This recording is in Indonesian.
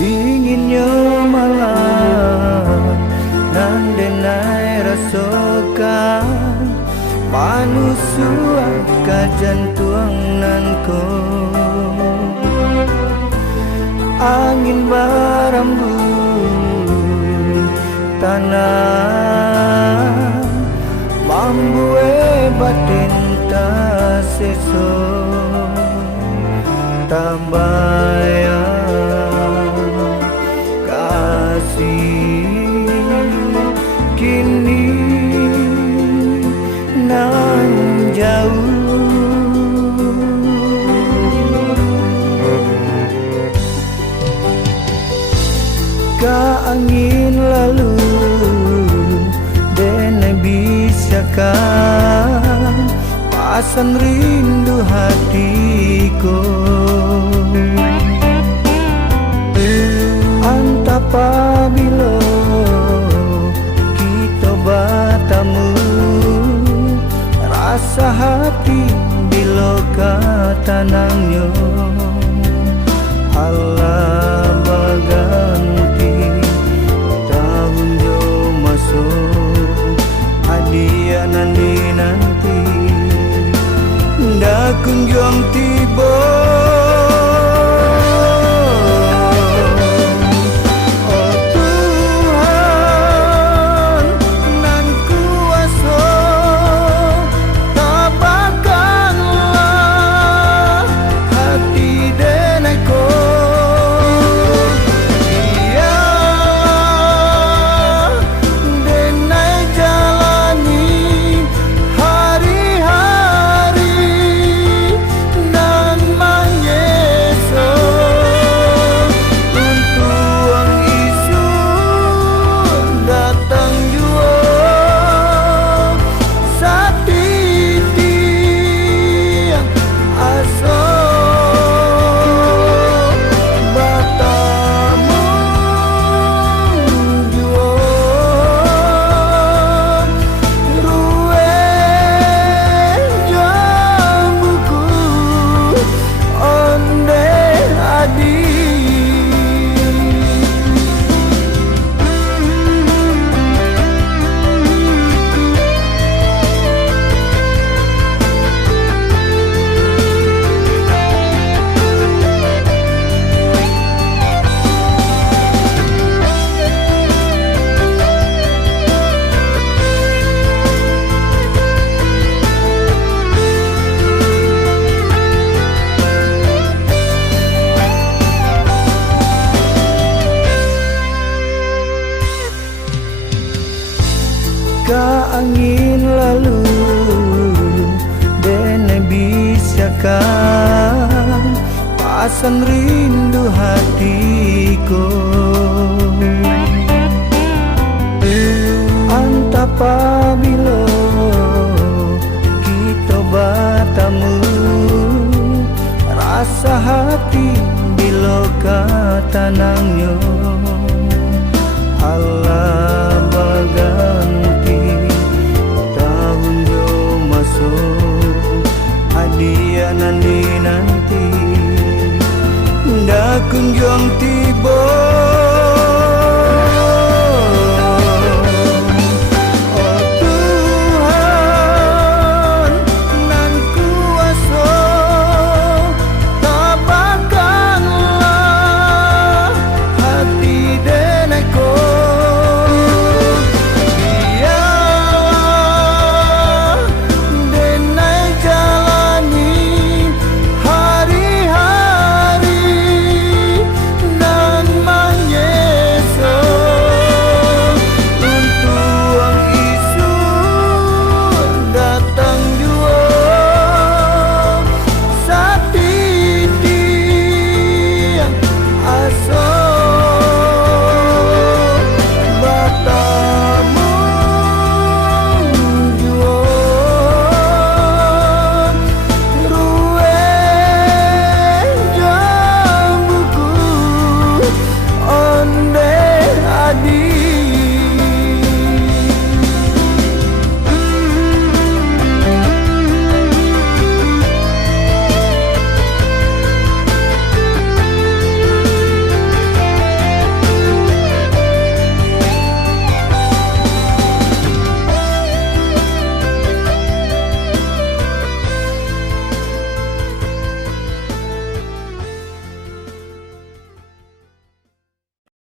dinginnya malam nan denai rasakan manusua kajantuang nan ko angin barambun tanah mambue batin ta seso tambayang kasih kini nan jauh ka angin lalu dene bisakan pasan rindu hatiku antapabila kita bertemu rasa hati bila kata nangyo Allah baganti tahun jo masuk hadiah nanti ndak kunjung tiba. Ka angin lalu dene bisakan pasan rindu hatiku antapabila kita bertemu rasa hati bila kata nangyo Allah baganti tahun jo masuk hadiah nanti ndak kunjung tiba.